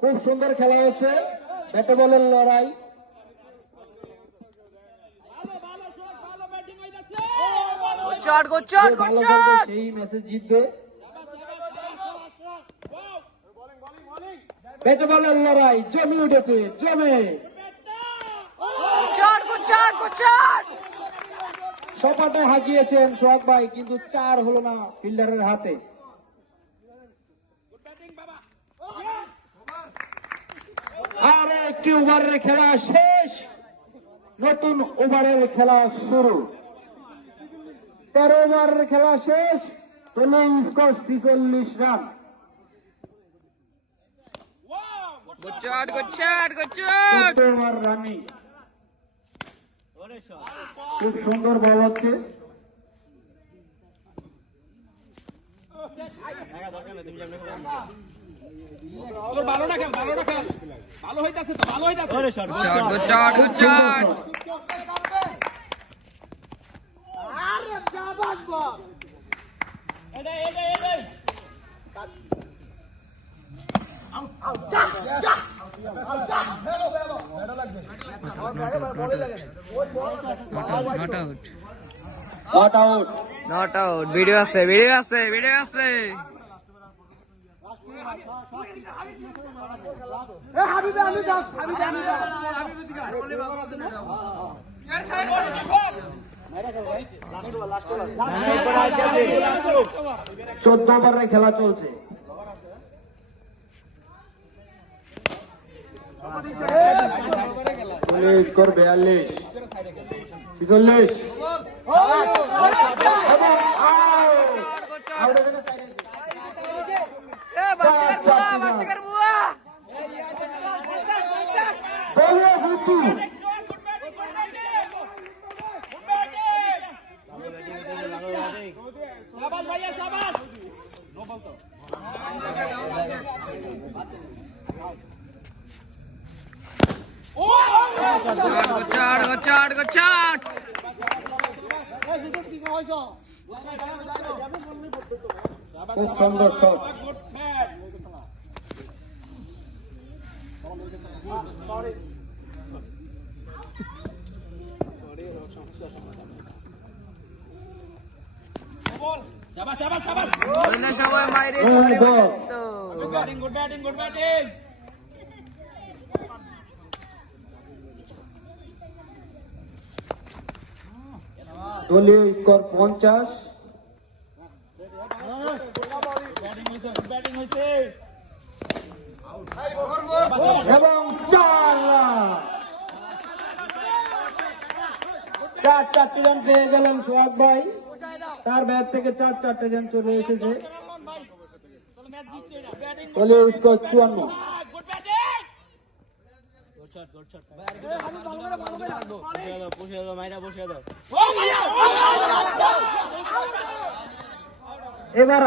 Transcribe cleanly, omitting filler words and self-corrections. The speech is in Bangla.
খুব সুন্দর খেলা হচ্ছে, ব্যাটে বলের লড়াই। সেই ম্যাচে জিতবে। ব্যাটে বলের লড়াই জমে উঠেছে, জমে সপাটে হাঁকিয়েছেন সোহাগ ভাই, কিন্তু 4 হলো না ফিল্ডারের হাতে। আর একটি ওভারের খেলা শেষ, নতুন ওভারের খেলা শুরু। 13 ওভারের খেলা শেষ, স্কোর 46 রান। রানিং, খুব সুন্দর বল হচ্ছে। Not out. ভিডিও আছে, ভিডিও আছে, ভিডিও আছে। চোদ্দ ওভারের খেলা চলছে। স্কোর 42, 46। খুব সুন্দর শট। সময় মাইরে দলীয় স্কোর 50। এবং 4 রান। 4 রান পেয়ে গেলেন সোহাগ ভাই। তার ব্যাট থেকে 4 রান চলে এসেছে। দলীয় স্কোর 54। এবার